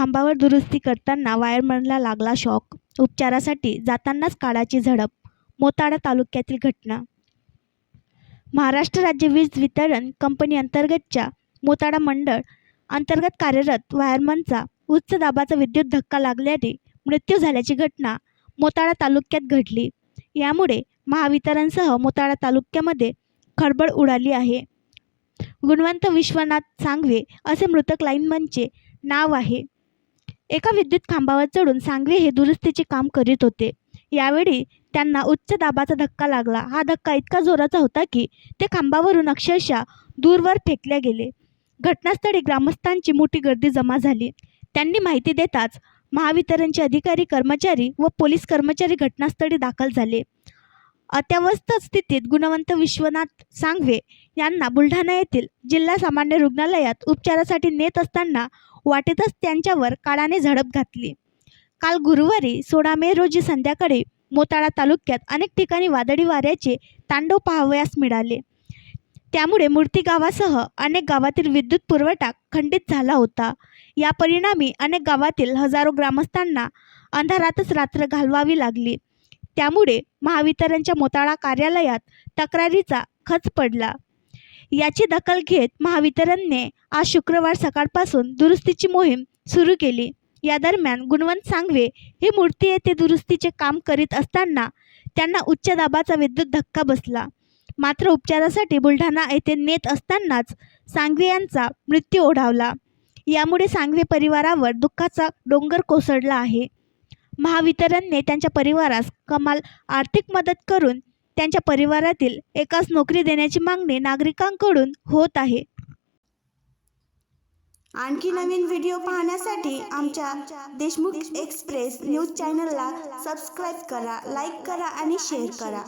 खांबावर दुरुस्ती करताना वायरमनला लागला शॉक. उपचारासाठी जातानाच काळाची झडप. मोताळा तालुक्यातील घटना. महाराष्ट्र राज्य वीज वितरण कंपनी अंतर्गतच्या मोताळा मंडळ अंतर्गत कार्यरत वायरमनचा उच्च दाबाचा विद्युत धक्का लागल्याने मृत्यू झाल्याची घटना मोताळा तालुक्यात घडली. यामुळे महावितरणसह मोताळा तालुक्यामध्ये खळबळ उडाली आहे. गुणवंत विश्वनाथ सांगवे असे मृतक लाईनमनचे नाव आहे. एका विद्युत खांबावर चढून सांगवे हे दुरुस्तीचे काम करीत होते. यावेळी त्यांना उच्च दाबाचा धक्का लागला. हा धक्का इतका जोराचा होता की ते खांबावरून अक्षरशः दूरवर फेकले गेले. घटनास्थळी ग्रामस्थांची मोठी गर्दी जमा झाली. त्यांनी माहिती देताच महावितरणचे अधिकारी, कर्मचारी व पोलीस कर्मचारी घटनास्थळी दाखल झाले. अत्यावस्थ स्थितीत गुणवंत विश्वनाथ सांगवे यांना बुलढाणा येथील जिल्हा सामान्य रुग्णालयात उपचारासाठी नेत असताना वाटेतच त्यांच्यावर काळाने झडप घातली. काल गुरुवारी 16 मे रोजी संध्याकाळी मोताळा तालुक्यात अनेक ठिकाणी वादळी वाऱ्याचे तांडव पाहावयास मिळाले. त्यामुळे मूर्ती गावासह अनेक गावातील विद्युत पुरवठा खंडित झाला होता. या परिणामी अनेक गावातील हजारो ग्रामस्थांना अंधारातच रात्र घालवावी लागली. त्यामुळे महावितरणच्या मोताळा कार्यालयात तक्रारीचा खच पडला. याची दखल घेत महावितरणने आज शुक्रवार सकाळपासून दुरुस्तीची मोहीम सुरू केली. या दरम्यान गुणवंत सांगवे हे मूर्ती येथे दुरुस्तीचे काम करीत असताना त्यांना उच्च दाबाचा विद्युत धक्का बसला. मात्र उपचारासाठी बुलढाणा येथे नेत असतानाच सांगवे यांचा मृत्यू ओढावला. यामुळे सांगवे परिवारावर दुःखाचा डोंगर कोसळला आहे. महावितरणने त्यांच्या परिवारास कमाल आर्थिक मदत करून त्यांच्या परिवारातील एकास नोकरी देण्याची मागणी नागरिकांकडून होत आहे. आणखी नवीन व्हिडिओ पाहण्यासाठी आमच्या देशमुख एक्सप्रेस न्यूज चॅनलला सबस्क्राईब करा, लाईक करा आणि शेअर करा.